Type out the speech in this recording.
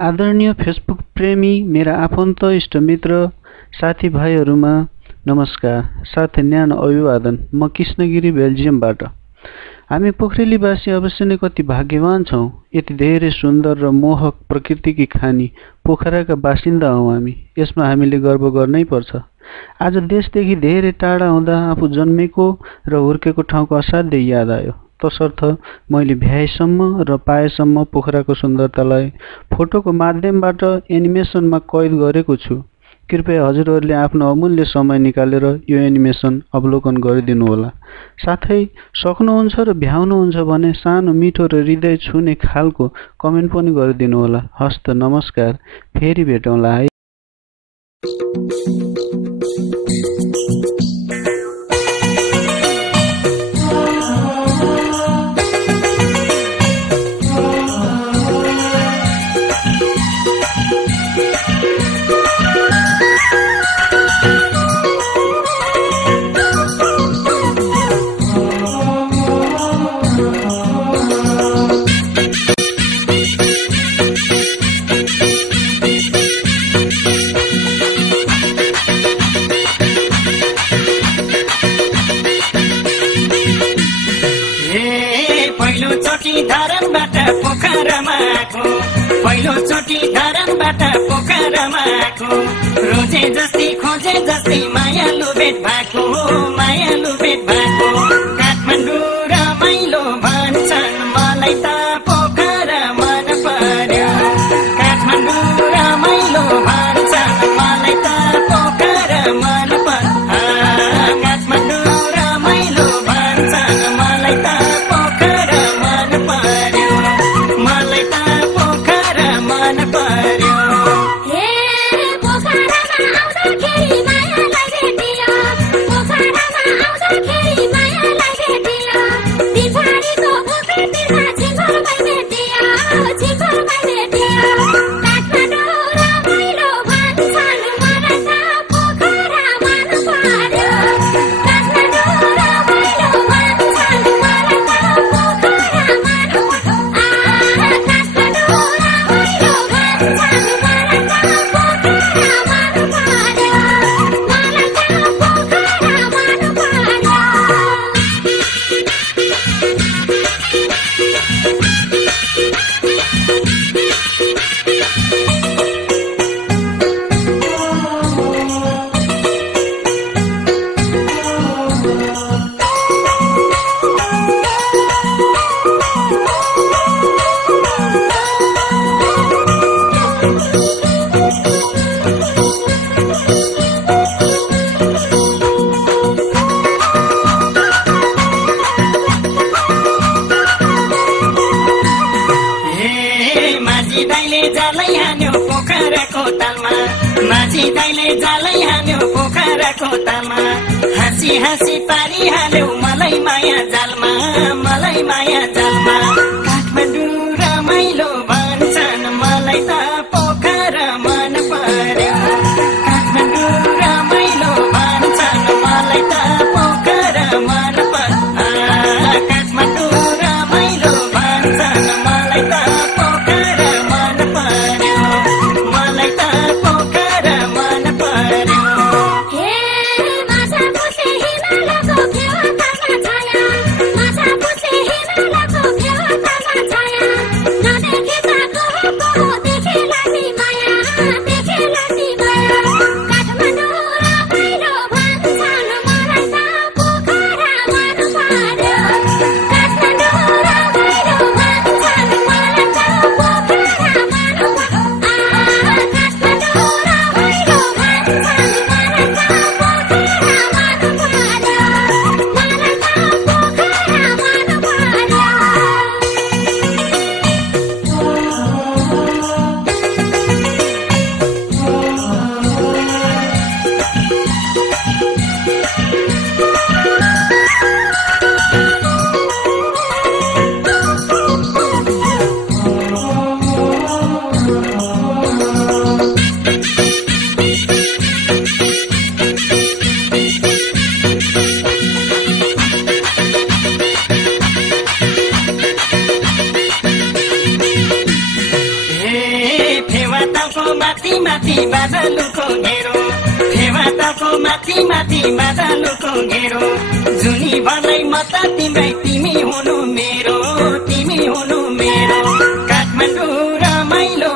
आदरणीय फेसबुक प्रेमी मेरा आफन्त इष्टमित्र साथीभाइहरूमा नमस्कार साथै न्यानो अभिवादन। म कृष्णगिरी बेल्जियमबाट। हामी पोखरेलीवासी अवश्य नै कति भाग्यवान छौँ। यति धेरै सुन्दर र मोहक प्रकृतिकी खानी पोखराका बासिन्दा हौँ हामी। यसमा हामीले गर्व गर्नै पर्छ। आज देशदेखि धेरै टाढा हुँदा आफू जन्मेको र हुर्केको ठाउँको असाध्यै याद आयो। तसर्थ मैले भ्याएसम्म र पाएसम्म पोखराको सुन्दरतालाई फोटोको माध्यमबाट एनिमेसनमा कैद गरेको छु। कृपया हजुरहरूले आफ्नो अमूल्य समय निकालेर यो एनिमेसन अवलोकन गरिदिनुहोला। साथै सक्नुहुन्छ र भ्याउनुहुन्छ भने सानो मिठो र हृदय छुने खालको कमेन्ट पनि गरिदिनुहोला। हस्त नमस्कार, फेरि भेटौँला है। पहिलोचोटि धरानबाट पोखरामा आएको रोजे जस्तै खोजे जस्तै मायालु भेट भएको काठमाडौँ रमाइलो भन्छन् मलाई त पोखरा मन पर्यो। काठमाडौँ रमाइलो भन्छन् मलाई त पोखरा मन पर्यो। काठमाडौँ रमाइलो भन्छन् मलाई त पोखरा मन पर्यो। मलाई त पोखरा मन पर्यो। हे पोखरामा आउँदाखेरि मायालाई भेटियो। पोखरामा आउँदाखेरि मायालाई भेटियो। दिनभरिको उफ्रिमा छिङ्गोरमै भेटियो। छिङ्गोरमै भेटियो। काठमाडौँ रमाइलो भन्छन् मलाई त पोखरा मन पर्यो। काठमाडौँ रमाइलो भन्छन् मलाई त पोखरा मन पर्यो। काठमाडौँ रमाइलो भन्छन् मलाई त पोखरा मन पर्यो। मलाई त पोखरा मन पर्यो। माझी दाइले जालै हान्यो पोखराको तालमा। माझी दाइले जालै हान्यो पोखराको तालमा। हाँसी हाँसी पारिहाल्यो मलाई माया जालमा। मलाई माया जालमा। काठमाडौँ रमाइलो भन्छन् मलाई त पोखरा मन पर्यो। काठमाडौँ रमाइलो भन्छन् मलाई त पोखरा मन पर्यो। काठमाडौँ रमाइलो भन्छन् मलाई त पोखरा मन पर्यो। मलाई त पोखरा मन पर्यो। हे माछा पुछे हिमालको फेवातामा छाया। माछा पुछे हिमालको फेवातामा छाया। नदेखेका कहो कहो देखे फेवाताको माथि माथि बादलको घेरो फेवाताको माथि माथि बादलको घेरो जुनी भलाई म त तिम्रै तिमी हुनु मेरो काठमाडौँ रमाइलो